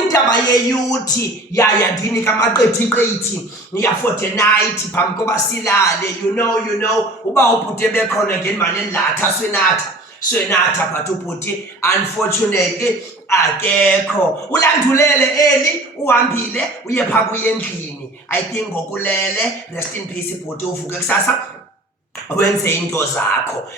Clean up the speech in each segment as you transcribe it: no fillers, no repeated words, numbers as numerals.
kwindaba yeyuthi ndinika amaqethi ya fortnight phambi koba silale, you know uba ubhuti bekhona ngemali enlatha swenatha but ubhuti unfortunately akekho. Ulandulele eli uhambile uye phaa kuye endlini. I think ngokulele, rest in peace bhuti, uvuke kusasa wenze into zakho.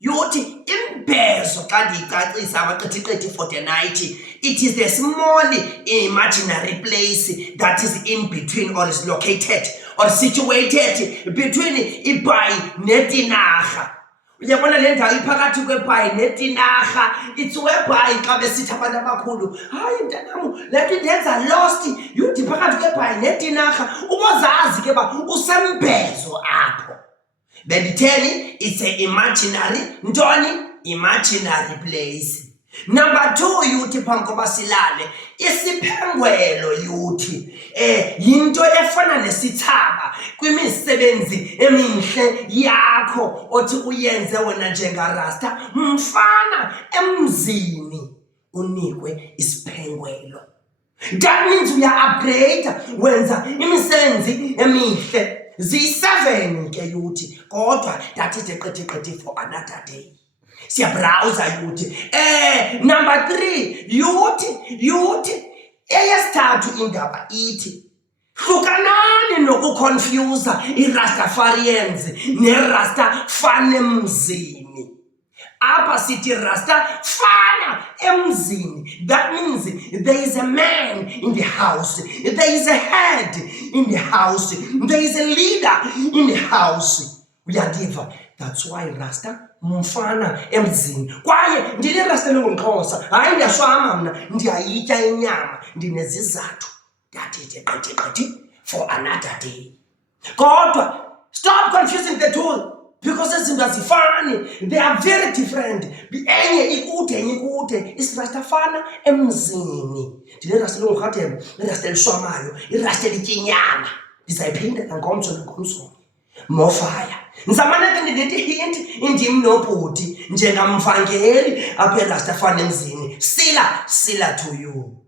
Yuthi imbezo xa ndiyicacisa amaqethi fortnight, it is the small imaginary place that is in between or is located or situated between iBhayi neTinarha. Uyabona le ndawo iphakathi kweBhayi neTinarha. It's weBhayi xa besithi abantu abakhulu, hayi mntanam le nto indenza lost. Yuthi phakathi kweBhayi neTinarha, ubozazi ke ba usembezo apho. Benditheni, it's an imaginary place. Number 2, yuthi phambi koba silale, isiphengwelo yuthi yinto efana nesithaba kwimisebenzi emihle yakho othi uyenze wena njengarasta mfana emzini, unikwe isiphengwelo. That means uya-upgrade, wenza imisebenzi emihle. Ziyi-7 ke yuthi, kodwa that is eqethi for another day. Siyabrowsa yuthi. Number 3, yuthi eyesithathu indaba ithi hlukanani nokuconfusa iRastafarians nerastafane. Apha sithi Rastafana emzini. That means there is a man in the house, there is a head in the house, there is a leader in the house. Uyandiva? That's why Rasta mfana emzini. Kwaye ndile Rasta lengomXhosa, hayi ndiyashwama mna, ndiyayitya inyama, ndinezizathu. That is eqethi for another day. Kodwa stop confusing the two. Because izinto azifani, they are very different. Enye ikude, enye ikude. Isirastafana emzini. Ndile Rasta lengorhatelo, iRasta elishwamayo, iRasta elityinyama. Ndizayiphinda ngomso. More fire. Nizamane ke ndithi hint indim nobhuti njengamvangeli apha eRastafane emzini. Sila to you.